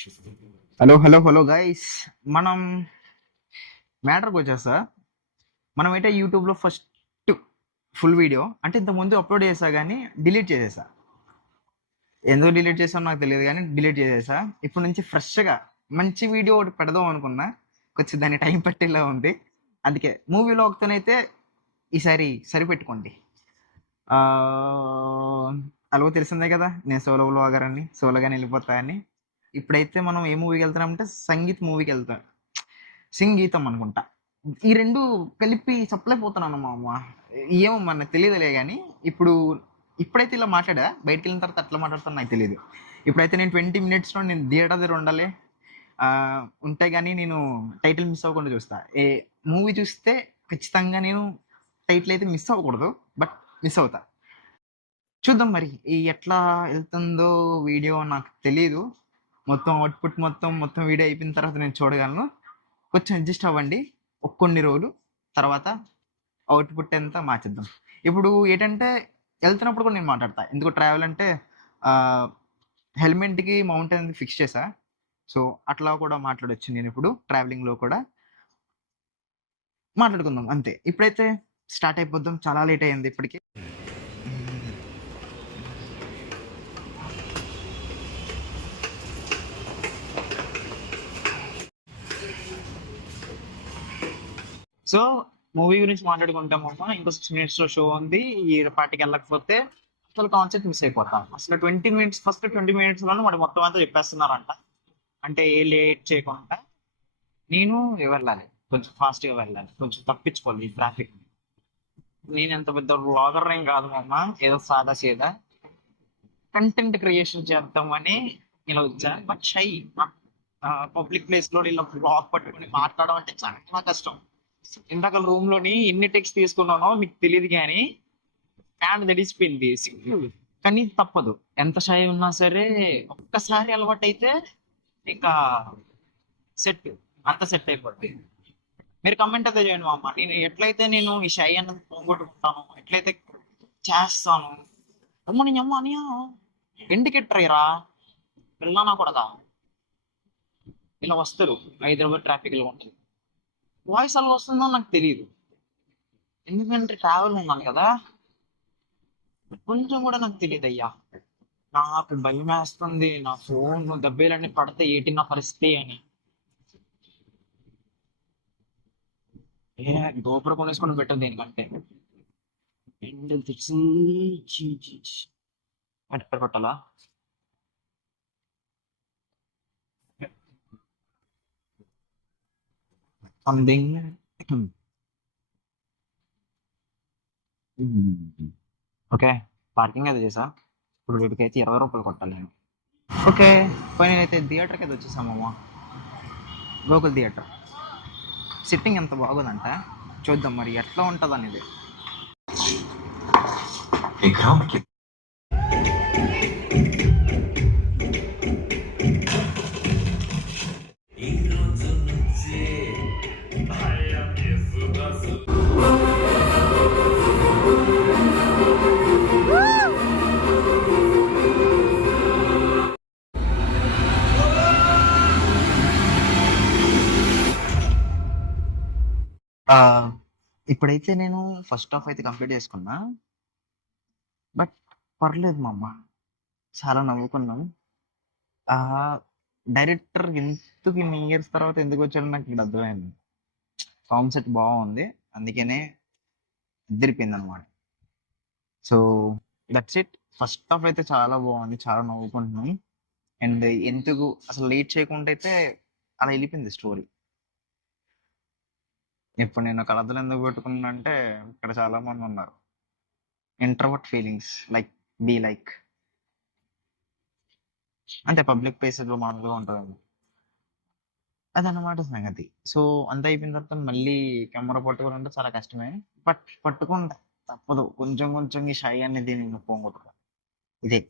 Hello hello hello guys, మనం మ్యాటర్కి వచ్చేస్తా. మనం అయితే యూట్యూబ్లో ఫస్ట్ ఫుల్ వీడియో అంటే ఇంతకుముందు అప్లోడ్ చేసా కానీ డిలీట్ చేసేసా. ఎందుకు డిలీట్ చేసానో నాకు తెలియదు కానీ డిలీట్ చేసేసా. ఇప్పుడు నుంచి ఫ్రెష్గా మంచి వీడియో ఒకటి పెడదాం అనుకున్నా, కొంచెం దాన్ని టైం పట్టేలా ఉంది. అందుకే మూవీ వ్లాగ్తోనైతే ఈసారి సరిపెట్టుకోండి. అలాగో తెలిసిందే కదా, నేను సోలో వ్లాగర్ అని, సోలోగానే వెళ్ళిపోతా అని. ఇప్పుడైతే మనం ఏ మూవీకి వెళ్తున్నామంటే సంగీత్ మూవీకి వెళ్తాం. సంగీతం అనుకుంటా. ఈ రెండు కలిపి చెప్పలేకపోతున్నాను మా అమ్మ. ఏమో మన తెలియదులే కానీ ఇప్పుడైతే ఇలా మాట్లాడా, బయటికి వెళ్ళిన తర్వాత అట్లా మాట్లాడతాను నాకు తెలియదు. ఇప్పుడైతే నేను 20 minutesలో నేను థియేటర్ దగ్గర ఉండాలి. ఉంటే కానీ నేను టైటిల్ మిస్ అవ్వకుండా చూస్తా. ఏ మూవీ చూస్తే ఖచ్చితంగా నేను టైటిల్ అయితే మిస్ అవ్వకూడదు, బట్ మిస్ అవుతా. చూద్దాం మరి ఎట్లా వెళ్తుందో వీడియో నాకు తెలియదు. మొత్తం అవుట్పుట్ మొత్తం వీడియో అయిపోయిన తర్వాత నేను చూడగలను. కొంచెం అడ్జస్ట్ అవ్వండి కొన్ని రోజులు, తర్వాత అవుట్పుట్ ఎంత మార్చేద్దాం. ఇప్పుడు ఏంటంటే వెళ్తున్నప్పుడు కూడా నేను మాట్లాడతా. ఎందుకు ట్రావెల్ అంటే హెల్మెట్కి మౌంట్ అనేది ఫిక్స్ చేసా. సో అట్లా కూడా మాట్లాడొచ్చు. నేను ఇప్పుడు ట్రావెలింగ్లో కూడా మాట్లాడుకుందాం అంతే. ఇప్పుడైతే స్టార్ట్ అయిపోద్దాం, చాలా లేట్ అయ్యింది ఇప్పటికి. సో మూవీ గురించి మాట్లాడుకుంటామమ్మా. ఇంకో 6 minutesలో షో ఉంది. ఈ పార్టీకి వెళ్ళకపోతే అసలు కాన్సెప్ట్ మిస్ అయిపోతాం. అసలు 20 minutes, ఫస్ట్ 20 minutesలోనే వాడు మొత్తం అంతా చెప్పేస్తున్నారంట. అంటే ఏ లేట్ చేయకుండా నేను వెళ్ళాలి, కొంచెం ఫాస్ట్గా వెళ్ళాలి, కొంచెం తప్పించుకోవాలి ఈ ట్రాఫిక్. నేను ఎంత పెద్ద వ్లాగర్ ఏం కాదు అమ్మ, ఏదో సాదా సీదా కంటెంట్ క్రియేషన్ చేద్దామని ఇలా వచ్చా. బట్ షై, పబ్లిక్ ప్లేస్లో ఇలా వ్లాగ్ పట్టుకొని మాట్లాడడం అంటే చాలా కష్టం. ఇందాక రూమ్ లోని ఎన్ని టెక్స్ట్ తీసుకున్నానో మీకు తెలియదు కానీ హ్యాండ్ తడిసిపోయింది. కానీ తప్పదు, ఎంత షై ఉన్నా సరే ఒక్కసారి అలవాటు అయితే ఇంకా సెట్, అంత సెట్ అయిపోద్ది. మీరు కమెంట్ అయితే చేయండి మా అమ్మ. ఎట్లయితే నేను ఈ షై అన్నది పోగొట్టుకుంటాను, ఎట్లయితే చేస్తాను. అమ్మ నీ అమ్మ అని ఇండికేటర్ రా వెళ్ళానా కూడదా, ఇలా వస్తారు. హైదరాబాద్ ట్రాఫిక్ లో ఉంటుంది. వాయిస్ అలా వస్తుందో నాకు తెలియదు, ఎందుకంటే ట్రావెల్ ఉన్నాను కదా, కొంచెం కూడా నాకు తెలియదు అయ్యా. నాకు భయం వేస్తుంది, నా ఫోన్ దెబ్బలన్నీ పడితే ఏంటి నా పరిస్థితి అని. గోపురం కొనేసుకొని పెట్టదు దేనికంటే ఎక్కడ పెట్టాలా. Something okay. పార్కింగ్ అయితే చేసా. ఇప్పుడు వీటికి అయితే 20 రూపాయలు కొట్టాలి నేను. ఓకే, పైన అయితే థియేటర్కి అయితే వచ్చేసామమ్మ. గోకుల్ థియేటర్ సిట్టింగ్ ఎంత బాగుందంట. చూద్దాం మరి ఎట్లా ఉంటుంది అనేది. ఇప్పుడైతే నేను ఫస్ట్ హాఫ్ అయితే కంప్లీట్ చేసుకున్నా, బట్ పర్లేదు మా అమ్మ, చాలా నవ్వుకున్నాం. డైరెక్టర్ ఎందుకు ఇన్ని ఇయర్స్ తర్వాత ఎందుకు వచ్చాడో నాకు ఇక్కడ అర్థమైంది. సాంగ్ సెట్ బాగుంది, అందుకనే అదిరిపోయింది అనమాట. So that's it. First half అయితే చాలా బాగుంది, చాలా నవ్వుకుంటున్నాం. అండ్ ఎందుకు అసలు లేట్ చేయకుండా అయితే అలా వెళ్ళిపోయింది స్టోరీ. ఇప్పుడు నేను కలతలు ఎందుకు పెట్టుకున్నా అంటే ఇక్కడ చాలా మంది ఉన్నారు. Introvert feelings like be like అంటే పబ్లిక్ ప్లేసెస్లో మామూలుగా ఉంటుంది అదన్నమాట సంగతి. సో అంత అయిపోయిన తర్వాత మళ్ళీ కెమెరా పట్టుకోవాలంటే చాలా కష్టమే, బట్ పట్టుకుంటా, తప్పదు. కొంచెం కొంచెం ఈ షై అనేది నేను పోగొట్టుకో ఇదే.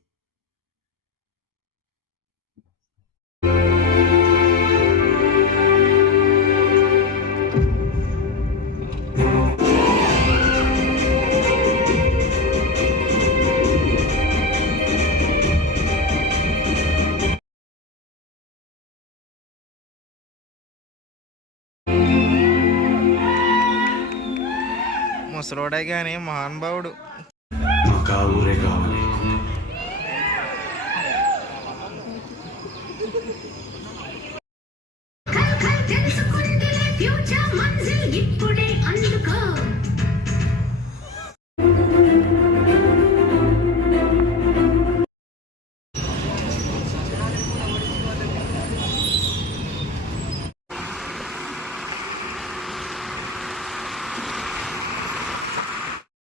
ముసలోడే కానీ మహానుభావుడు. మాకు ఆ ఊరే కావాలి.